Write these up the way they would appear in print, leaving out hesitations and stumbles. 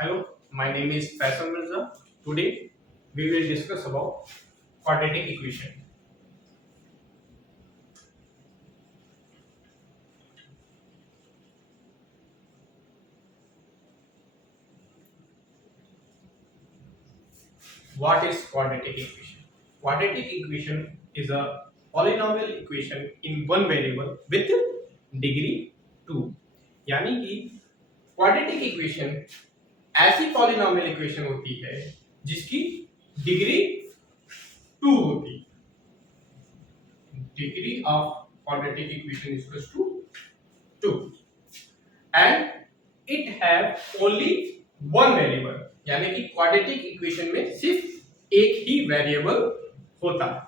Hello, my name is Faisal Mirza. Today we will discuss about quadratic equation. What is quadratic equation? Quadratic equation is a polynomial equation in one variable with degree 2. यानी कि quadratic equation ऐसी polynomial equation होती है जिसकी degree 2 होती है. Degree of quadratic equation is equal to 2 and it have only one variable. यानी कि क्वाड्रेटिक इक्वेशन में सिर्फ एक ही वेरिएबल होता है.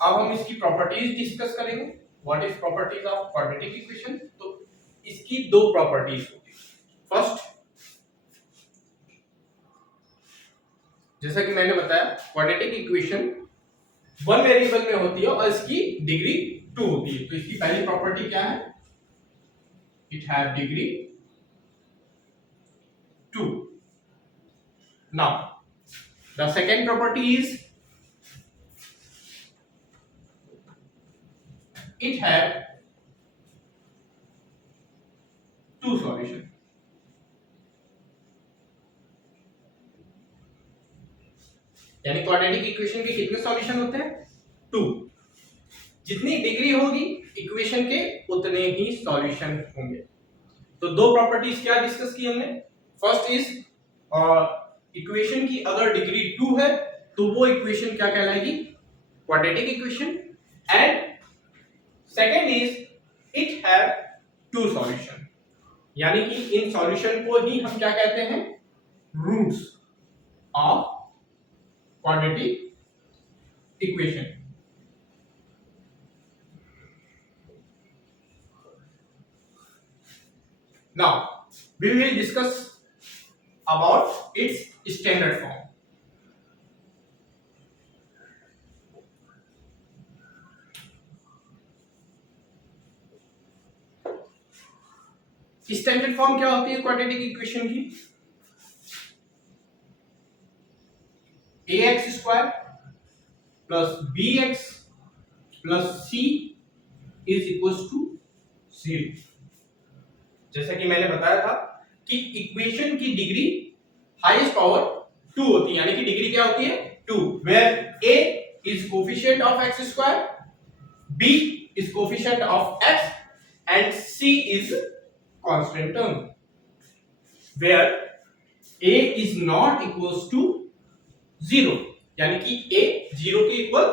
अब हम इसकी प्रॉपर्टीज डिस्कस करेंगे. What is properties of quadratic equation? तो इसकी दो प्रॉपर्टीज होती है. फर्स्ट, जैसा कि मैंने बताया, क्वाड्रेटिक इक्वेशन वन वेरिएबल में होती है और इसकी डिग्री 2 होती है. तो इसकी पहली प्रॉपर्टी क्या है? It have degree 2. Now, the second property is it have two solution. यानी क्वाड्रेटिक इक्वेशन के कितने सॉल्यूशन होते हैं? 2. जितनी डिग्री होगी इक्वेशन के उतने ही सॉल्यूशन होंगे. तो दो प्रॉपर्टीज क्या डिस्कस की हमने? फर्स्ट इज इक्वेशन की अगर डिग्री 2 है तो वो इक्वेशन क्या कहलाएगी? Quadratic equation. And second is it have two solution. यानी कि इन सॉल्यूशन को ही हम क्या कहते हैं? Roots of quadratic equation. Now we will discuss about its standard form. Standard form क्या होती है क्वाड्रेटिक इक्वेशन की? ax square plus bx plus c is equal to 0. जैसा कि मैंने बताया था कि इक्वेशन की डिग्री हाईएस्ट पावर 2 होती है. यानी कि डिग्री क्या होती है? 2. Where a is coefficient of x square, b is coefficient of x and c is constant term. Where a is not equals to 0. यानी कि a 0 के इक्वल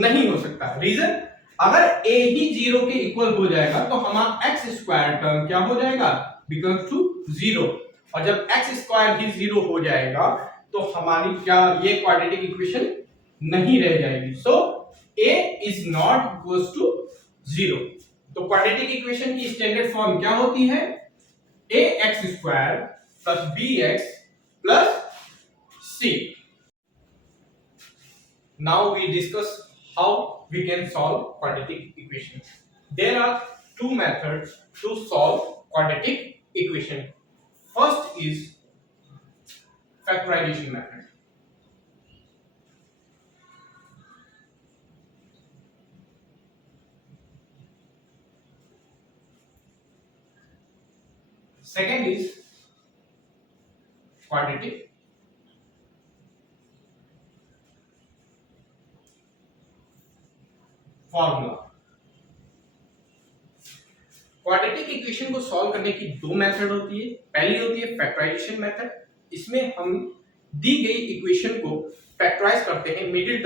नहीं हो सकता. रीजन, अगर a ही 0 के इक्वल हो जाएगा तो हमारा x स्क्वायर टर्म क्या हो जाएगा? Becomes to 0. और जब x स्क्वायर ही 0 हो जाएगा तो हमारी क्या ये क्वाड्रेटिक इक्वेशन नहीं रह जाएगी. So a is not equals to 0. तो क्वाड्रेटिक इक्वेशन की स्टैंडर्ड फॉर्म क्या होती है? ax square plus bx plus c. Now we discuss how we can solve quadratic equation. There are two methods to solve quadratic equation. First is factorization method. Second is quadratic formula. Quadratic equation को solve करने की दो method होती है. पहली होती है factorisation method. इसमें हम दी गई इक्वेशन को फैक्टराइज करते हैं मिडिल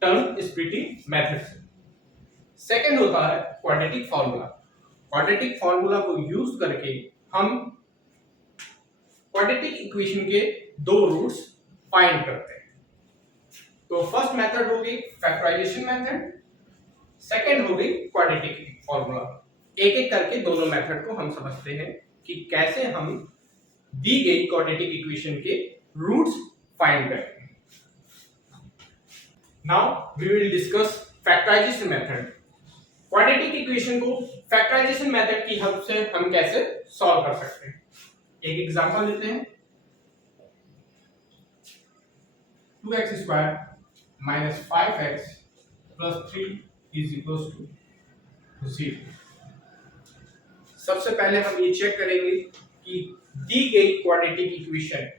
टर्म स्प्लिटिंग मेथड से. सेकंड होता है क्वाड्रेटिक फॉर्मूला. क्वाड्रेटिक फॉर्मूला को यूज करके हम क्वाड्रेटिक इक्वेशन के दो रूट्स फाइंड करते हैं. तो फर्स्ट मेथड होगी फैक्टराइजेशन मेथड, सेकेंड हो गई क्वाड्रेटिक फॉर्मूला. एक एक करके दोनों मेथड को हम समझते हैं कि कैसे हम दी गई क्वाड्रेटिक इक्वेशन के रूट्स फाइंड करें. Now we will discuss factorisation method. Quadratic equation को फैक्टराइजेशन मेथड की हेल्प से हम कैसे सॉल्व कर सकते हैं. एक एग्जांपल लेते हैं, 2x² minus 5x plus 3 is equal to 0। सबसे पहले हम ये चेक करेंगे कि दी गई क्वाड्रेटिक इक्वेशन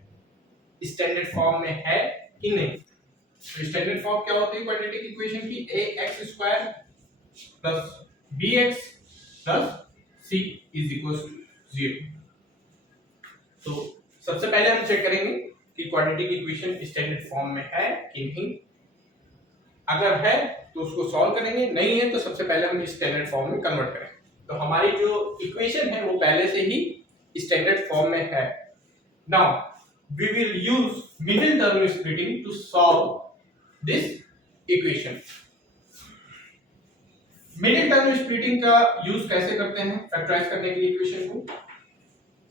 स्टैंडर्ड फॉर्म में है कि नहीं। तो स्टैंडर्ड फॉर्म क्या होती है क्वाड्रेटिक इक्वेशन की? ax² plus bx plus c is equal to 0। तो सबसे पहले हम चेक करेंगे कि क्वाड्रेटिक इक्वेशन स्टैंडर्ड फॉर्म में है कि नहीं। अगर है तो उसको सॉल्व करेंगे, नहीं है तो सबसे पहले हम स्टैंडर्ड फॉर्म में कन्वर्ट करेंगे। तो हमारी जो इक्वेशन है वो पहले से ही स्टैंडर्ड फॉर्म में है। Now we will use middle term splitting to solve this equation. Middle term splitting का यूज कैसे करते हैं फैक्टराइज करने के लिए इक्वेशन को?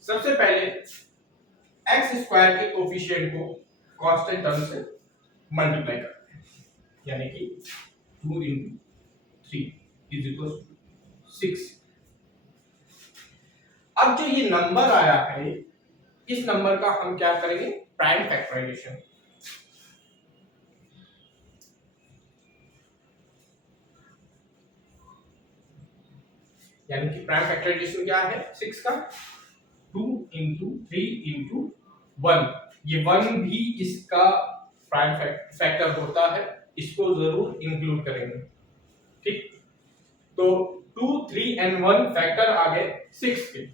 सबसे पहले x² के कोफिशिएंट को कांस्टेंट टर्म से मल्टीप्लाई करते हैं, यानी कि 2 into 3 इज इक्वल टू 6। अब जो ये नंबर आया है, इस नंबर का हम क्या करेंगे? Prime factorisation. यानी कि प्राइम फैक्टराइजेशन क्या है 6 का? 2 into 3 into 1। ये 1 भी इसका प्राइम फैक्टर होता है, इसको जरूर इंक्लूड करेंगे। ठीक, तो 2, 3 and 1 फैक्टर आ गए 6 के।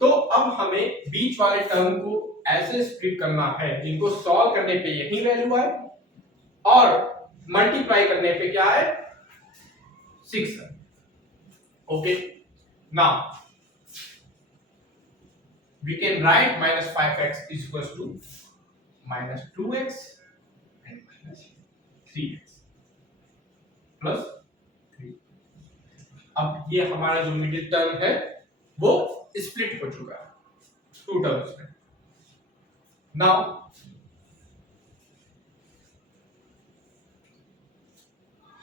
तो अब हमें बीच वाले टर्म को ऐसे स्प्लिट करना है जिनको सॉल्व करने पे यही वैल्यू आए और मल्टीप्लाई करने पे क्या आए? 6 है। Okay, now we can write minus 5x is equals to minus 2x and minus 3x plus 3। अब ये हमारा जो मिडिल टर्म है वो स्प्लिट हो चुका है 2 टर्म्स में। नाउ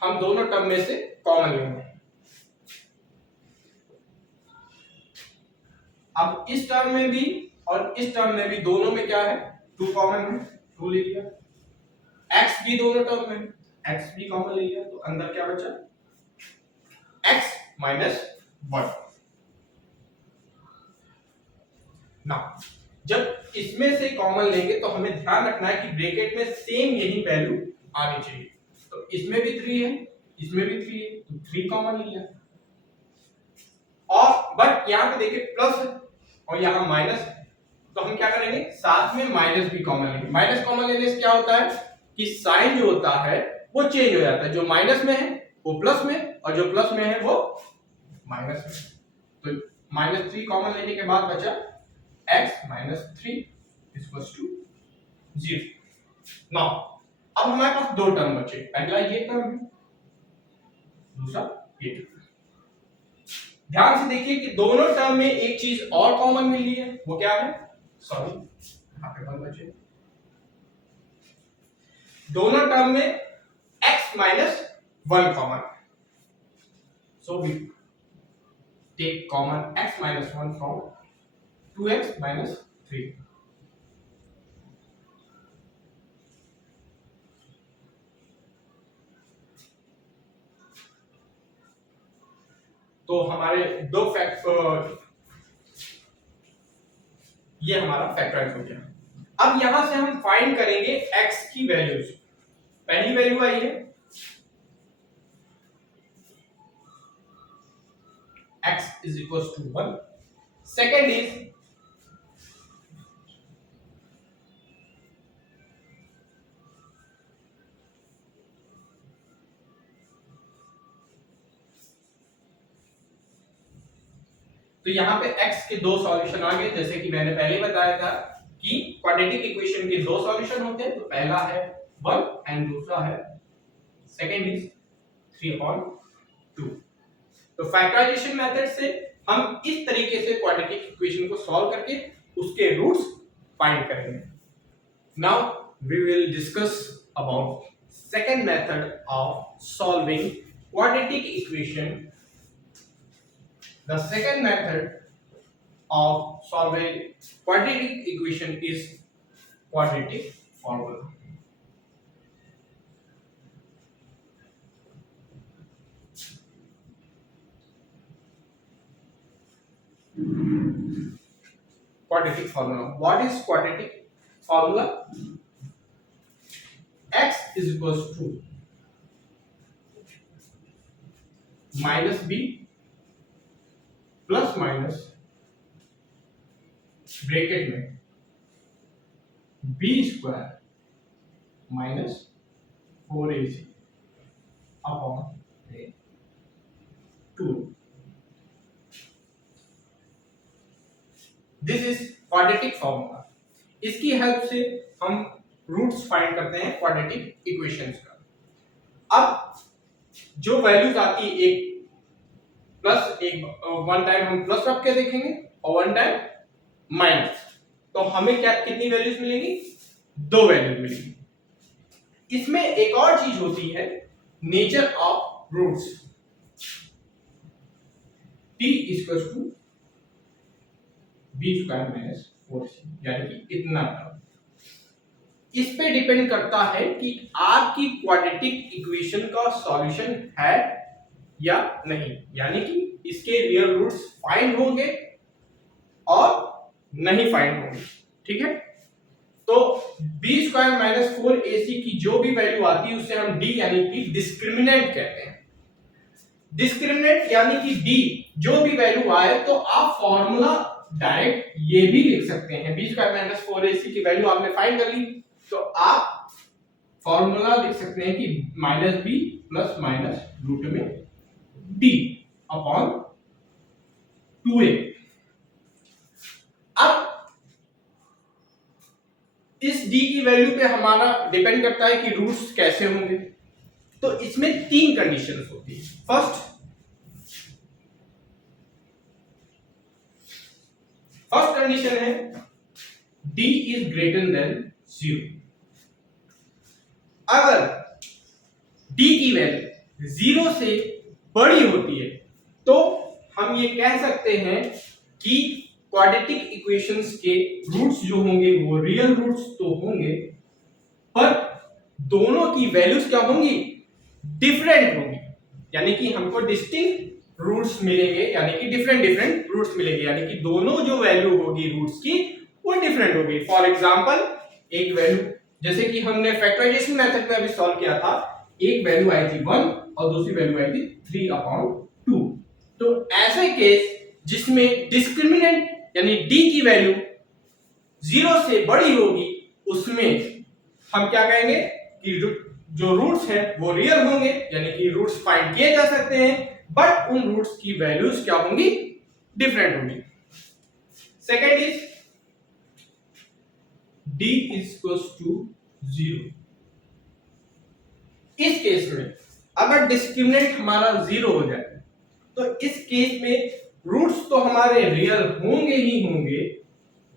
हम दोनों टर्म में से कॉमन लेंगे। अब इस टर्म में भी और इस टर्म में भी, दोनों में क्या है? 2 कॉमन है, 2 ले लिया। x भी दोनों टर्म में, x भी कॉमन ले लिया, तो अंदर क्या बचा? x minus 1। ना जब इसमें से कॉमन लेंगे तो हमें ध्यान रखना है कि ब्रैकेट में सेम यही वैल्यू आनी चाहिए। तो इसमें भी 3 है, इसमें भी 3 है, तो 3 कॉमन लिया। और बट यहां पे देखिए प्लस है और यहां माइनस है, तो हम क्या करेंगे? साथ में माइनस भी कॉमन लेंगे। माइनस कॉमन लेने से क्या होता है कि साइन जो होता है वो चेंज हो जाता है। जो माइनस में है वो प्लस में और जो प्लस में है वो माइनस में। तो -3 कॉमन लेने के बाद बचा x minus 3 equals to 0। Now अब हमारे पास 2 टर्म बचे, पहला ये टर्म है, दूसरा ये टर्म। ध्यान से देखिए कि दोनों टर्म में एक चीज और कॉमन मिल रही है, वो क्या है? सॉरी, यहां पे 1 बचे। दोनों टर्म में x minus 1 common, so we take common x minus 1 from 2x minus 3। तो हमारे दो ये हमारा फैक्टराइज हो गया। अब यहां से हम फाइंड करेंगे x की वैल्यूज। पहली वैल्यू आई है x is equals to 1। Second is तो यहां पे x के 2 सॉल्यूशन आ गए। जैसे कि मैंने पहले बताया था कि क्वाड्रेटिक इक्वेशन के 2 सॉल्यूशन होते हैं, तो पहला है 1 एंड दूसरा है सेकेंड इज 3/2। तो फैक्टराइजेशन मेथड से हम इस तरीके से क्वाड्रेटिक इक्वेशन को सॉल्व करके उसके रूट्स फाइंड करेंगे। Now we will discuss about second method of solving quadratic equation. The second method of solve a quadratic equation is quadratic formula. Quadratic formula. What is quadratic formula? X is equals to minus b plus minus bracket में b square minus 4ac upon 2. This is quadratic formula. इसकी help से हम roots find करते हैं quadratic equations का. अब जो values आती है एक प्लस एक वन टाइम हम प्लस रख के देखेंगे और वन टाइम माइनस, तो हमें क्या कितनी वैल्यूज मिलेंगी? 2 वैल्यूज मिलेंगी. इसमें एक और चीज होती है nature of roots. t equals to b square minus 4c, यानी कि इतना टर्म. इस पे डिपेंड करता है कि आपकी क्वाड्रेटिक इक्वेशन का सॉल्यूशन है या नहीं, यानी कि इसके रियल रूट्स फाइंड होंगे और नहीं फाइंड होंगे. ठीक है, तो बी स्क्वायर माइनस 4ac की जो भी वैल्यू आती है उससे हम d यानी कि डिस्क्रिमिनेंट कहते हैं. डिस्क्रिमिनेंट यानी कि d जो भी वैल्यू आए तो आप फॉर्मूला डायरेक्ट ये भी लिख सकते हैं. बी स्क्वायर माइनस 4ac की वैल्यू आपने फाइंड कर ली तो आप फॉर्मूला लिख सकते हैं कि minus b plus minus root में d अपॉन 2a. अब इस d की वैल्यू पे हमारा डिपेंड करता है कि रूट्स कैसे होंगे. तो इसमें 3 कंडीशंस होती है. फर्स्ट कंडीशन है d इज ग्रेटर देन 0. अगर d की वैल्यू 0 से बड़ी होती है तो हम ये कह सकते हैं कि क्वाड्रेटिक इक्वेशंस के रूट्स जो होंगे वो रियल रूट्स तो होंगे, पर दोनों की वैल्यूज क्या होंगी? डिफरेंट होंगी. यानी कि हमको डिस्टिंक्ट रूट्स मिलेंगे, यानी कि डिफरेंट रूट्स मिलेंगे, यानी कि दोनों जो वैल्यू होगी रूट्स की वो डिफरेंट होगी. फॉर एग्जांपल एक वैल्यू जैसे कि हमने फैक्टराइजेशन मेथड में अभी सॉल्व किया था, एक वैल्यू आई थी 1 और दूसरी वैल्यू आई थी 3/2. तो ऐसे केस जिसमें डिस्क्रिमिनेंट यानी d की वैल्यू 0 से बड़ी होगी उसमें हम क्या कहेंगे कि जो रूट्स हैं वो रियल होंगे, यानी कि रूट्स फाइंड किए जा सकते हैं, बट उन रूट्स की वैल्यूज क्या होंगी? डिफरेंट होंगी. Second is d equals to 0. इस केस में अगर डिस्क्रिमिनेंट हमारा 0 हो जाए तो इस केस में रूट्स तो हमारे रियल होंगे ही होंगे,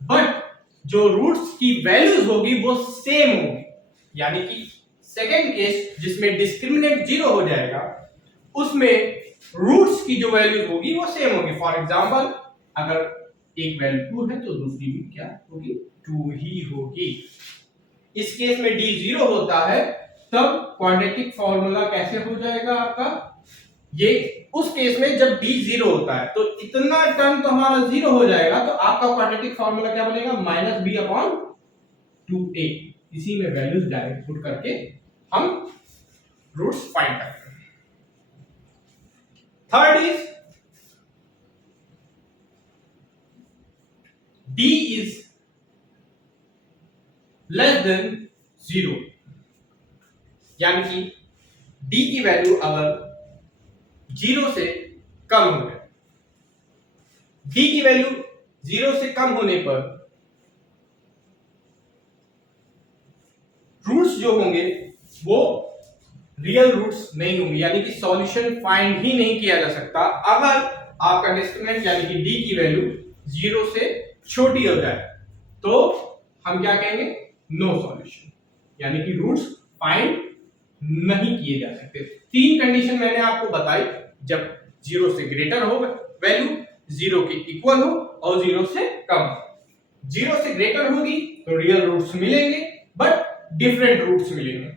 बट जो रूट्स की वैल्यूज होगी वो सेम होगी. यानी कि सेकेंड केस जिसमें डिस्क्रिमिनेंट 0 हो जाएगा उसमें रूट्स की जो वैल्यूज होगी वो सेम होगी. फॉर एग्जांपल अगर एक वैल्यू 2 है तो दूसरी भी क्या होगी? 2 ही होगी. इस केस में d 0 होता है तब क्वाड्रेटिक फॉर्मूला कैसे हो जाएगा आपका? ये उस केस में जब d 0 होता है तो इतना टर्म तो हमारा 0 हो जाएगा, तो आपका क्वाड्रेटिक फॉर्मूला क्या बनेगा? Minus b upon 2a. इसी में वैल्यूज डायरेक्ट पुट करके हम रूट्स फाइंड करते हैं. Third is d is less than 0. यानी कि d की वैल्यू अगर 0 से कम हो जाए, d की वैल्यू 0 से कम होने पर रूट्स जो होंगे वो रियल रूट्स नहीं होंगे, यानी कि सॉल्यूशन फाइंड ही नहीं किया जा सकता अगर आपका डिस्क्रिमिनेंट यानी कि d की वैल्यू 0 से छोटी हो जाए. तो हम क्या कहेंगे? नो सॉल्यूशन, यानी कि रूट्स फाइंड नहीं किए जा सकते. 3 कंडीशन मैंने आपको बताई. जब 0 से ग्रेटर हो वैल्यू, 0 के इक्वल हो और 0 से कम। 0 से ग्रेटर होगी तो रियल रूट्स मिलेंगे बट डिफरेंट रूट्स मिलेंगे।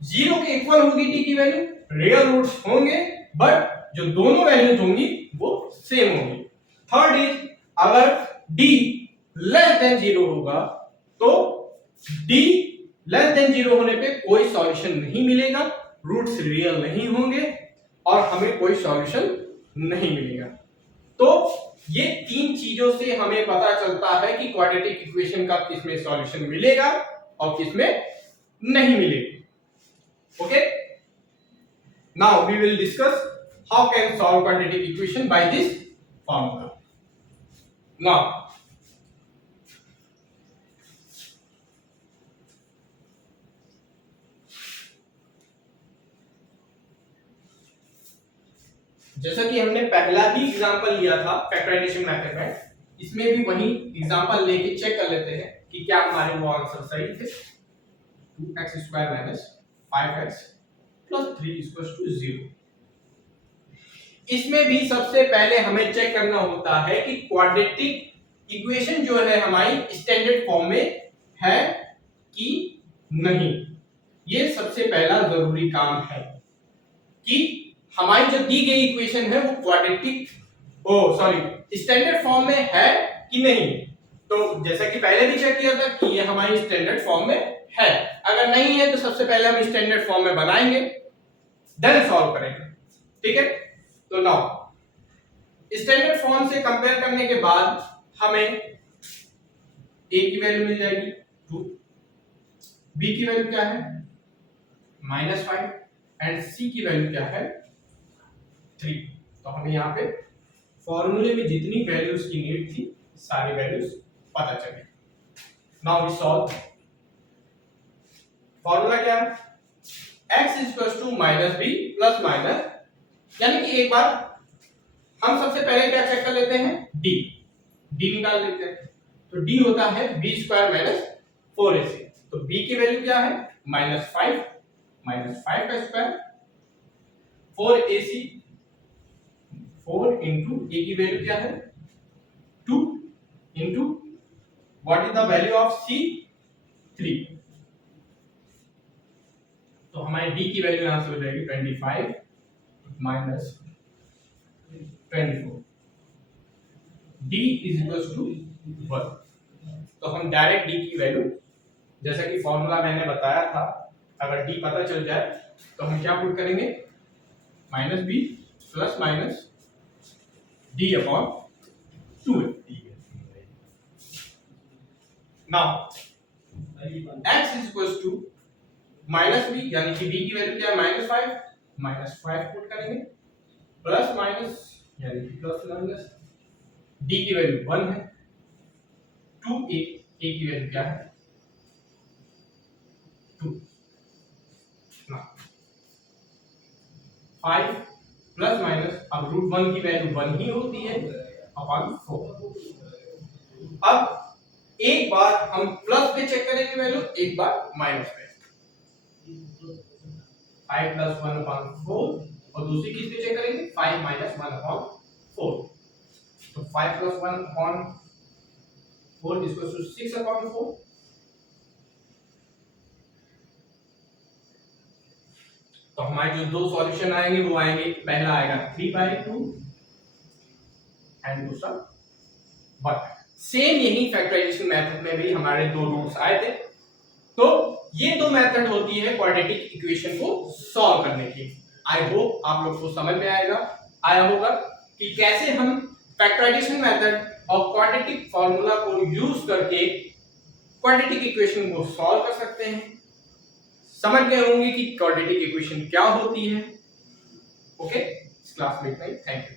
0 के इक्वल होगी डी की वैल्यू, रियल रूट्स होंगे बट जो दोनों वैल्यूज होंगी वो सेम होंगी। थर्ड इज अगर d लेस देन 0 होगा तो d लेस देन 0 होने पे कोई सॉल्यूशन नहीं मिलेगा, रूट्स रियल नहीं होंगे और हमें कोई सॉल्यूशन नहीं मिलेगा। तो ये तीन चीजों से हमें पता चलता है कि क्वाड्रेटिक इक्वेशन का किसमें सॉल्यूशन मिलेगा और किसमें नहीं मिलेगा। Okay, now we will discuss how can solve quadratic equation by this formula. Now जैसा कि हमने पहला भी एग्जांपल लिया था फैक्टराइजेशन मेथड में, इसमें भी वही एग्जांपल लेके चेक कर लेते हैं कि क्या हमारे वो आंसर सही थे। 2x² - 5x + 3 = 0। इसमें भी सबसे पहले हमें चेक करना होता है कि क्वाड्रेटिक इक्वेशन जो है हमारी स्टैंडर्ड फॉर्म में है कि नहीं। ये सबसे पहला जरूरी काम है कि हमारी जो दी गई इक्वेशन है वो क्वाड्रेटिक स्टैंडर्ड फॉर्म में है कि नहीं। तो जैसा कि पहले भी चेक किया था कि ये हमारी स्टैंडर्ड फॉर्म में है। अगर नहीं है तो सबसे पहले हम स्टैंडर्ड फॉर्म में बनाएंगे देन सॉल्व करेंगे। ठीक है, तो नाउ स्टैंडर्ड फॉर्म से कंपेयर करने के बाद हमें a की वैल्यू मिल जाएगी 2, b की वैल्यू क्या है -5 एंड c की वैल्यू क्या है 3। तो हमें यहाँ पे फॉर्मूले में जितनी वैल्यूज की नीड थी सारी वैल्यूज पता चली। Now we solve. फॉर्मूला क्या है, x = -b ± यानी कि एक बार हम सबसे पहले क्या चेक कर लेते हैं d निकाल लेते हैं। तो d होता है b² - 4ac। तो b की वैल्यू क्या है -5 -5 का स्क्वायर 4ac 4 into a की वैल्यू क्या है 2 into what is the value of c 3। तो हमारी d की वैल्यू यहां से हो जाएगी 25 minus 24। d = 1। तो हम डायरेक्ट d की वैल्यू जैसा कि फॉर्मूला मैंने बताया था, अगर d पता चल जाए तो हम क्या पुट करेंगे -b ± d/2। Now x -b यानी कि b की वैल्यू क्या है -5 पुट करेंगे प्लस माइनस यानी कि प्लस माइनस d की वैल्यू 1 है 2a की वैल्यू क्या है 2। 5 प्लस माइनस अब √1 की वैल्यू 1 ही होती है अपॉन 4। अब एक बार हम प्लस पे चेक करेंगे वैल्यू, एक बार माइनस पे। 5 + 1/4 और दूसरी किस पे चेक करेंगे 5 - 1/4। तो 5 + 1/4 = 6/4। तो हमारे जो दो सॉल्यूशन आएंगे वो आएंगे, पहला आएगा 3/2 एंड दूसरा 1। सेम यही फैक्टराइजेशन मेथड में भी हमारे दो रूट्स आए थे। तो ये दो मेथड होती है क्वाड्रेटिक इक्वेशन को सॉल्व करने की। आई होप आप लोग को समझ में आया होगा कि कैसे हम फैक्टराइजेशन मेथड और क्वाड्रेटिक फार्मूला को यूज करके क्वाड्रेटिक इक्वेशन को सॉल्व कर सकते हैं। समझ गए होंगे कि क्वाड्रेटिक इक्वेशन क्या होती है। ओके, इस क्लास में इतना ही। Thank you.